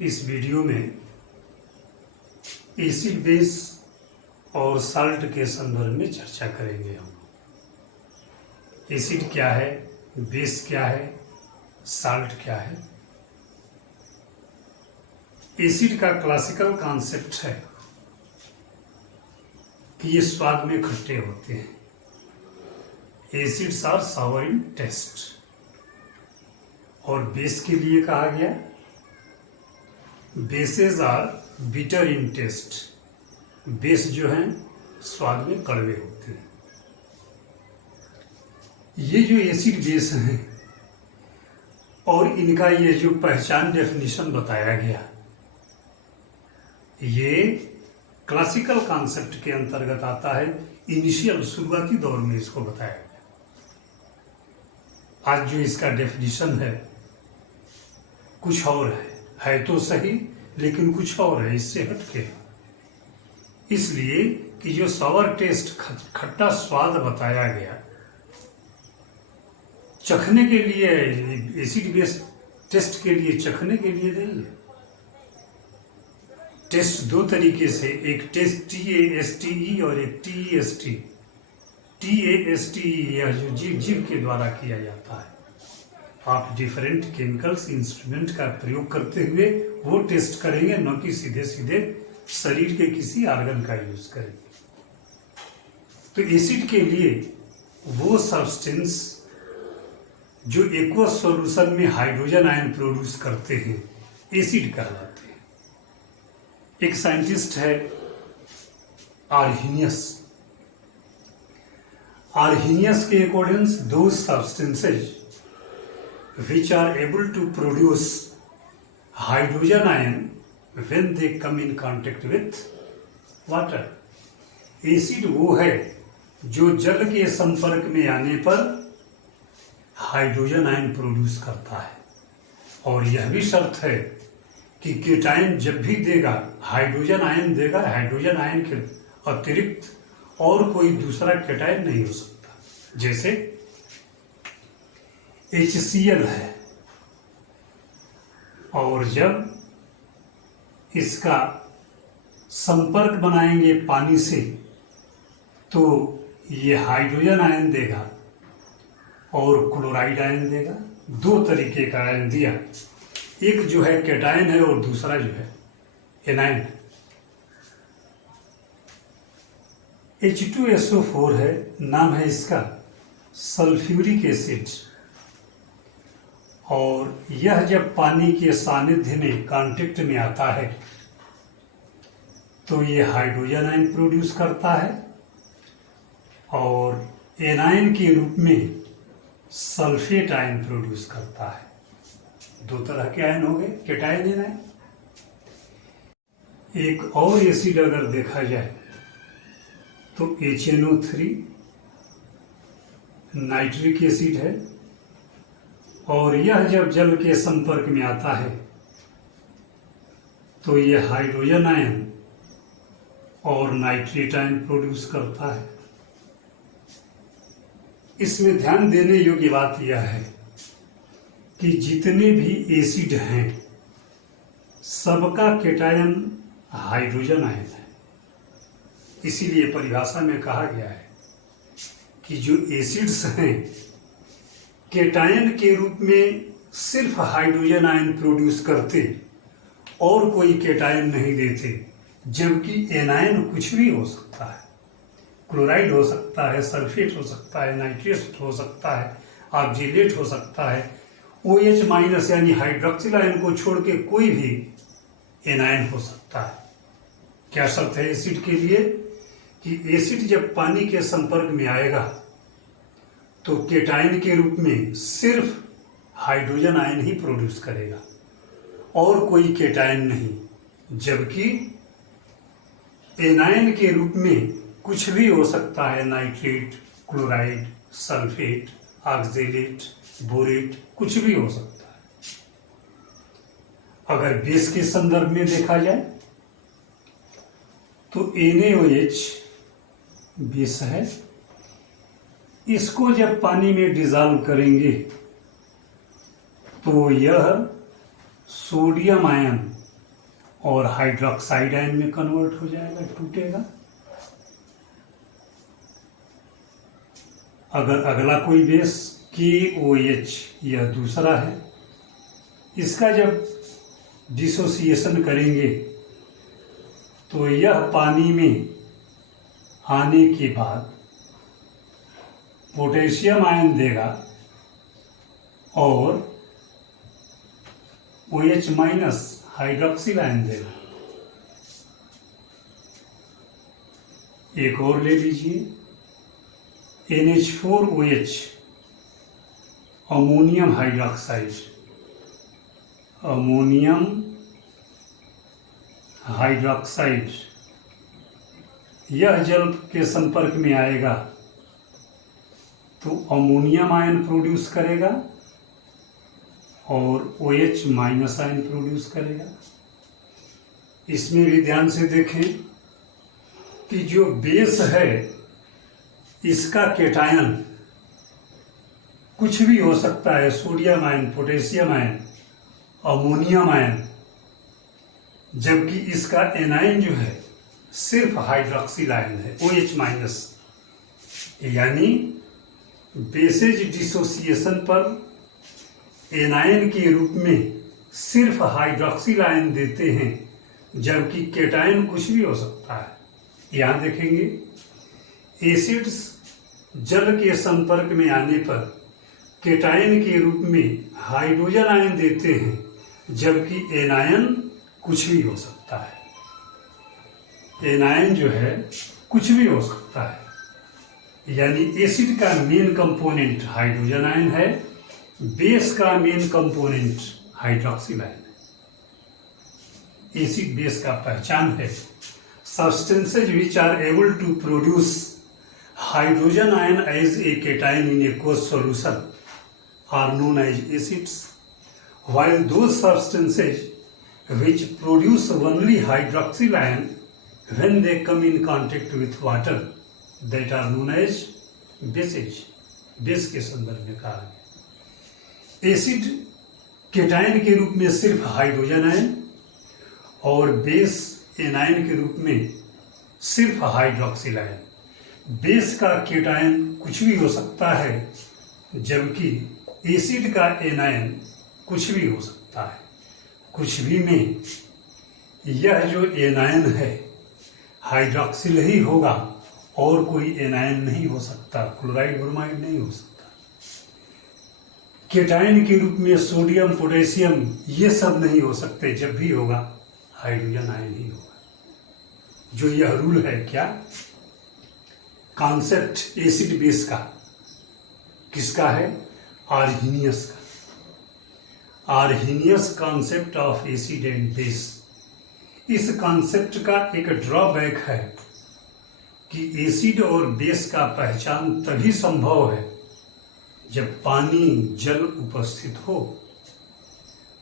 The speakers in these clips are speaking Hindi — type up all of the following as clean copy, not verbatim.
इस वीडियो में एसिड बेस और साल्ट के संदर्भ में चर्चा करेंगे हम। एसिड क्या है, बेस क्या है, साल्ट क्या है। एसिड का क्लासिकल कॉन्सेप्ट है कि ये स्वाद में खट्टे होते हैं। Acids are sour in taste. और बेस के लिए कहा गया bases are bitter in taste. Base जो हैं स्वाद में कड़वे होते हैं। ये जो एसिड बेस हैं और इनका ये जो पहचान डेफिनेशन बताया गया, ये क्लासिकल कॉन्सेप्ट के अंतर्गत आता है। इनिशियल शुरुआती दौर में इसको बताया गया। आज जो इसका डेफिनेशन है कुछ और है तो सही, लेकिन कुछ और है, इससे हटके। इसलिए कि जो सावर टेस्ट, खट्टा स्वाद बताया गया, चखने के लिए, एसिड बेस टेस्ट के लिए, चखने के लिए नहीं है। टेस्ट दो तरीके से, एक टेस्ट TASTE और एक TEST। TASTE यह जो जीव के द्वारा किया जाता है। आप डिफरेंट केमिकल्स इंस्ट्रूमेंट का प्रयोग करते हुए वो टेस्ट करेंगे, न कि सीधे सीधे शरीर के किसी आर्गन का यूज करेंगे। तो एसिड के लिए वो सब्सटेंस जो एक्वस सॉल्यूशन में हाइड्रोजन आयन प्रोड्यूस करते हैं एसिड कहलाते हैं। एक साइंटिस्ट है आर्हीनियस के अकॉर्डिंग दो substances which are able to produce hydrogen ion when they come in contact with water। Acid वो है जो जल के संपर्क में आने पर हाइड्रोजन आयन प्रोड्यूस करता है। और यह भी शर्त है कि केटायन जब भी देगा हाइड्रोजन आयन देगा। हाइड्रोजन आयन के अतिरिक्त और कोई दूसरा केटायन नहीं हो सकता। जैसे HCl है, और जब इसका संपर्क बनाएंगे पानी से तो ये हाइड्रोजन आयन देगा और क्लोराइड आयन देगा। दो तरीके का आयन दिया, एक जो है केटायन है और दूसरा जो है एनायन है। H2SO4 है, नाम है इसका सल्फ्यूरिक एसिड। और यह जब पानी के सानिध्य में कांटेक्ट में आता है तो ये हाइड्रोजन आयन प्रोड्यूस करता है और एनायन के रूप में सल्फेट आयन प्रोड्यूस करता है। दो तरह के आयन हो गए, केटायन एनायन। एक और एसिड अगर देखा जाए तो HNO3 नाइट्रिक एसिड है। और यह जब जल के संपर्क में आता है तो यह हाइड्रोजन आयन और नाइट्रेट आयन प्रोड्यूस करता है। इसमें ध्यान देने योग्य बात यह है कि जितने भी एसिड हैं सबका केटायन हाइड्रोजन आयन है। इसीलिए परिभाषा में कहा गया है कि जो एसिड्स हैं केटायन के रूप में सिर्फ हाइड्रोजन आयन प्रोड्यूस करते और कोई केटायन नहीं देते। जबकि एनायन कुछ भी हो सकता है, क्लोराइड हो सकता है, सल्फेट हो सकता है, नाइट्रेट हो सकता है, ऑक्जिलेट हो सकता है। OH- यानी हाइड्रोक्सिल आयन को छोड़ के कोई भी एनायन हो सकता है। क्या शर्त है एसिड के लिए कि एसिड जब पानी के संपर्क में आएगा तो केटायन के रूप में सिर्फ हाइड्रोजन आयन ही प्रोड्यूस करेगा और कोई केटायन नहीं। जबकि एनायन के रूप में कुछ भी हो सकता है, nitrate, chloride, sulphate, oxalate, borate, कुछ भी हो सकता है। अगर बेस के संदर्भ में देखा जाए तो NaOH बेस है। इसको जब पानी में डिजॉल्व करेंगे तो यह सोडियम आयन और हाइड्रोक्साइड आयन में कन्वर्ट हो जाएगा, टूटेगा। अगर अगला कोई बेस KOH यह दूसरा है, इसका जब डिसोसिएशन करेंगे तो यह पानी में आने के बाद पोटेशियम आयन देगा और OH माइनस हाइड्रोक्सिल आयन देगा। एक और ले लीजिए, NH4OH ammonium hydroxide, ammonium hydroxide यह जल के संपर्क में आएगा तो अमोनियम आयन प्रोड्यूस करेगा और OH माइनस आयन प्रोड्यूस करेगा। इसमें भी ध्यान से देखें कि जो बेस है इसका केटायन कुछ भी हो सकता है, sodium ion, potassium ion, ammonium ion, जबकि इसका एनायन जो है सिर्फ हाइड्रोक्सिल आयन है, OH माइनस। यानी बेसेज डिसोसिएशन पर एनायन के रूप में सिर्फ हाइड्रोक्सिल आयन देते हैं, जबकि केटायन कुछ भी हो सकता है। यहाँ देखेंगे एसिड्स जल के संपर्क में आने पर केटायन के रूप में हाइड्रोजन आयन देते हैं, जबकि एनायन कुछ भी हो सकता है। एनायन जो है कुछ भी हो सकता है। यानी एसिड का मेन कंपोनेंट हाइड्रोजन आयन है, बेस का मेन कंपोनेंट हाइड्रोक्सिल आयन है। एसिड बेस का पहचान है substances which are able to produce hydrogen ion as a cation in aqueous solution are known as acids, while those substances which produce only hydroxyl ion when they come in contact with water that are known as bases। Base के संदर्भ में कहा गया एसिड केटायन के रूप में सिर्फ हाइड्रोजन आयन और बेस एनायन के रूप में सिर्फ हाइड्रोक्सिल आयन। बेस का केटायन कुछ भी हो सकता है, जबकि एसिड का एनायन कुछ भी हो सकता है। कुछ भी में यह जो एनायन है हाइड्रोक्सिल ही होगा और कोई एनायन नहीं हो सकता, क्लोराइड ब्रोमाइड नहीं हो सकता। केटायन के रूप में सोडियम, पोटेशियम ये सब नहीं हो सकते, जब भी होगा हाइड्रोजन आयन ही होगा। जो यह रूल है क्या, कॉन्सेप्ट एसिड बेस का किसका है, आर्हीनियस का। Arrhenius concept of acid and base. इस कॉन्सेप्ट का एक ड्रॉबैक है कि एसिड और बेस का पहचान तभी संभव है जब पानी जल उपस्थित हो।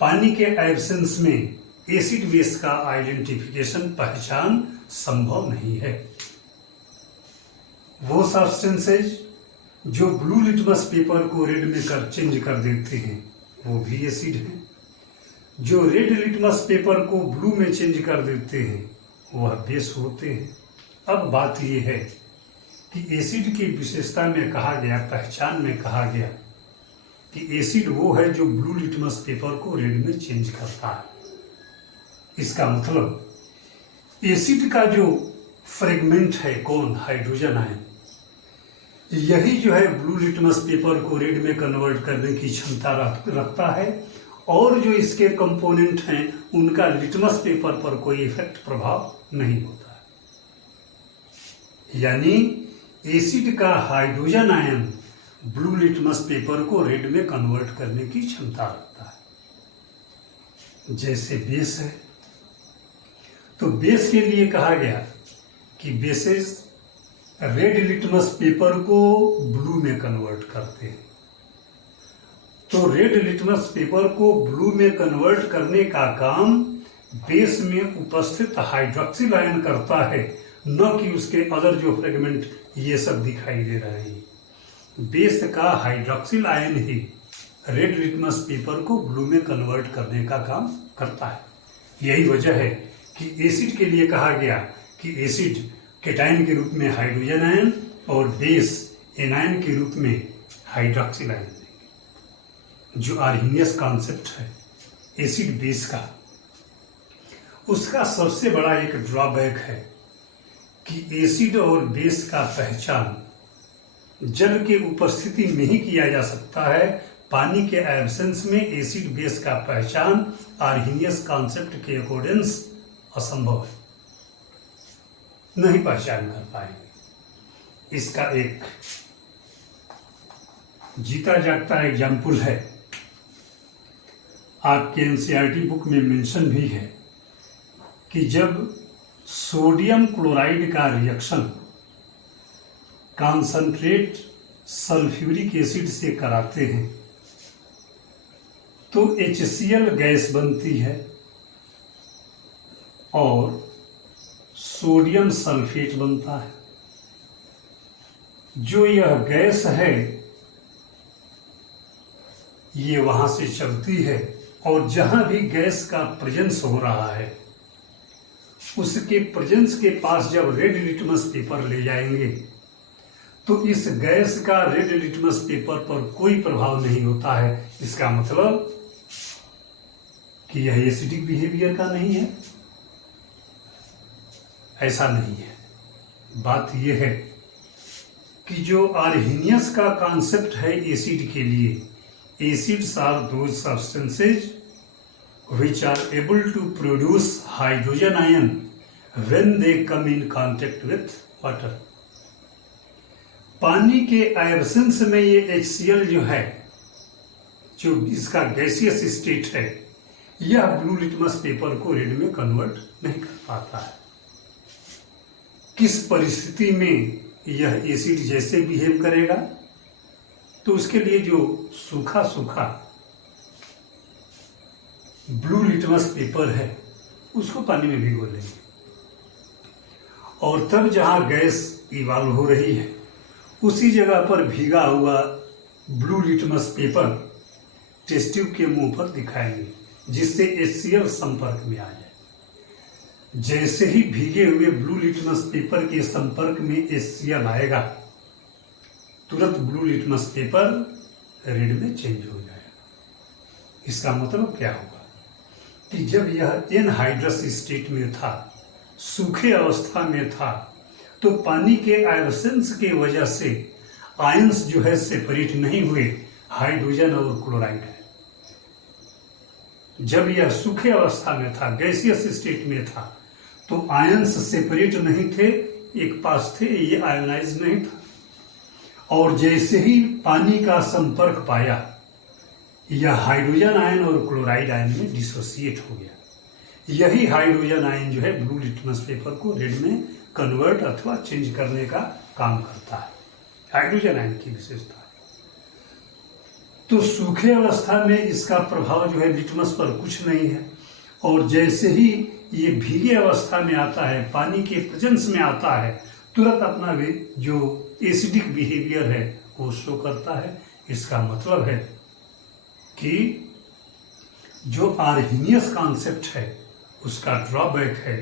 पानी के एब्सेंस में एसिड बेस का आइडेंटिफिकेशन पहचान संभव नहीं है। वो सब्सटेंसेज जो ब्लू लिटमस पेपर को रेड में चेंज कर देते हैं वो भी एसिड हैं। जो रेड लिटमस पेपर को ब्लू में चेंज कर देते हैं वह बेस होते हैं। अब बात यह है कि एसिड की विशेषता में कहा गया, पहचान में कहा गया कि एसिड वो है जो ब्लू लिटमस पेपर को रेड में चेंज करता है। इसका मतलब एसिड का जो फ्रेगमेंट है कौन, हाइड्रोजन आयन, यही जो है ब्लू लिटमस पेपर को रेड में कन्वर्ट करने की क्षमता रखता है और जो इसके कंपोनेंट हैं उनका लिटमस पेपर पर कोई इफेक्ट, प्रभाव नहीं होता है। यानी एसिड का hydrogen ion blue litmus paper को रेड में कन्वर्ट करने की क्षमता रखता है। जैसे बेस है तो बेस के लिए कहा गया कि बेसेस रेड लिटमस पेपर को ब्लू में कन्वर्ट करते हैं। तो रेड लिटमस पेपर को ब्लू में कन्वर्ट करने का काम बेस में उपस्थित हाइड्रोक्सिल आयन करता है, न कि उसके अदर जो फ्रेगमेंट ये सब दिखाई दे रहे हैं। बेस का हाइड्रोक्सिल आयन ही रेड लिटमस पेपर को ब्लू में कन्वर्ट करने का काम करता है। यही वजह है कि एसिड के लिए कहा गया कि एसिड केटायन के रूप में हाइड्रोजन आयन और बेस एनायन के रूप में हाइड्रोक्सिल आयन देंगे। जो आर्हीनियस कॉन्सेप्ट है एसिड बेस का, उसका सबसे बड़ा एक ड्रॉबैक है कि एसिड और बेस का पहचान जल के उपस्थिति में ही किया जा सकता है। पानी के एब्सेंस में एसिड बेस का पहचान आर्हीनियस कॉन्सेप्ट के अकॉर्डिंग्स असंभव है, नहीं पहचान कर पाएंगे। इसका एक जीता जागता एग्जाम्पल है, आपके एनसीईआरटी बुक में मेंशन भी है कि जब सोडियम क्लोराइड का रिएक्शन कॉन्सनट्रेट सल्फ्यूरिक एसिड से कराते हैं तो HCl गैस बनती है और सोडियम सल्फेट बनता है। जो यह गैस है ये वहां से चलती है और जहां भी गैस का प्रेजेंस हो रहा है उसके प्रेजेंस के पास जब रेड लिटमस पेपर ले जाएंगे तो इस गैस का रेड लिटमस पेपर पर कोई प्रभाव नहीं होता है। इसका मतलब कि यह एसिडिक बिहेवियर का नहीं है, ऐसा नहीं है। बात यह है कि जो आर्हीनियस का कॉन्सेप्ट है एसिड के लिए, acids are those substances which are able to produce hydrogen ion when they come in contact with water। पानी के एब्सेंस में ये HCl जो है, जो इसका गैसियस स्टेट है, यह ब्लू लिटमस पेपर को रेड में कन्वर्ट नहीं कर पाता है। किस परिस्थिति में यह एसिड जैसे बिहेव करेगा, तो उसके लिए जो सूखा सूखा ब्लू लिटमस पेपर है उसको पानी में भिगो लेंगे और तब जहां गैस इवाल्व हो रही है उसी जगह पर भीगा हुआ blue litmus paper test tube के मुंह पर दिखाएंगे जिससे HCl संपर्क में आ जाए। जैसे ही भीगे हुए ब्लू लिटमस पेपर के संपर्क में HCl आएगा तुरंत ब्लू लिटमस पेपर रेड में चेंज हो जाएगा। इसका मतलब क्या होगा कि जब यह एनहाइड्रस स्टेट में था, सूखे अवस्था में था, तो पानी के एब्सेंस के वजह से आयंस जो है सेपरेट नहीं हुए, हाइड्रोजन और क्लोराइड है। जब यह सूखे अवस्था में था, गैसियस स्टेट में था, तो आयंस सेपरेट नहीं थे, एक पास थे, ये आयोनाइज नहीं था। और जैसे ही पानी का संपर्क पाया यह हाइड्रोजन आयन और क्लोराइड आयन में डिसोसिएट हो गया। यही हाइड्रोजन आयन जो है ब्लू लिटमस पेपर को रेड में कन्वर्ट अथवा चेंज करने का काम करता है, हाइड्रोजन आयन की विशेषता है। तो सूखे अवस्था में इसका प्रभाव जो है लिटमस पर कुछ नहीं है, और जैसे ही ये भीगे अवस्था में आता है, पानी के प्रेजेंस में आता है, तुरंत अपना भी जो एसिडिक बिहेवियर है वो शो करता है। इसका मतलब है कि जो आर्हीनियस कॉन्सेप्ट है उसका ड्रॉबैक है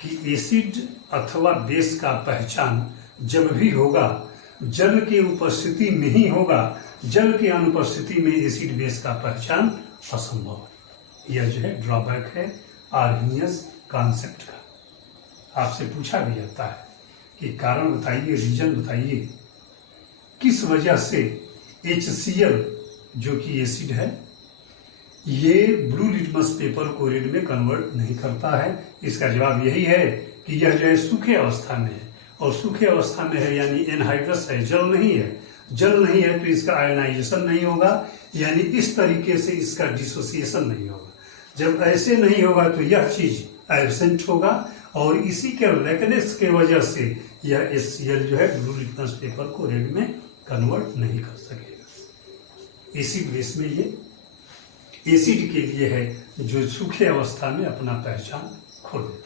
कि एसिड अथवा बेस का पहचान जब भी होगा जल के उपस्थिति में ही होगा, जल के अनुपस्थिति में एसिड बेस का पहचान असंभव है। यह जो है ड्रॉबैक है आर्हीनियस कॉन्सेप्ट का। आपसे पूछा भी जाता है कि कारण बताइए, रीजन बताइए, किस वजह से HCl जो कि एसिड है ये ब्लू लिटमस पेपर को रेड में कन्वर्ट नहीं करता है। इसका जवाब यही है कि यह जो है सूखे अवस्था में है, और सूखे अवस्था में है यानी एनहाइड्रस है, जल नहीं है। जल नहीं है तो इसका आयोनाइजेशन नहीं होगा, यानी इस तरीके से इसका डिसोसिएशन नहीं होगा। जब ऐसे नहीं होगा तो यह चीज एब्सेंट होगा, और इसी के लैकनेस के वजह से यह HCl जो है ब्लू लिटमस पेपर को रेड में कन्वर्ट नहीं कर सकेगा। एसिड बेस में ये एसिड के लिए है जो सूखे अवस्था में अपना पहचान खो देता है।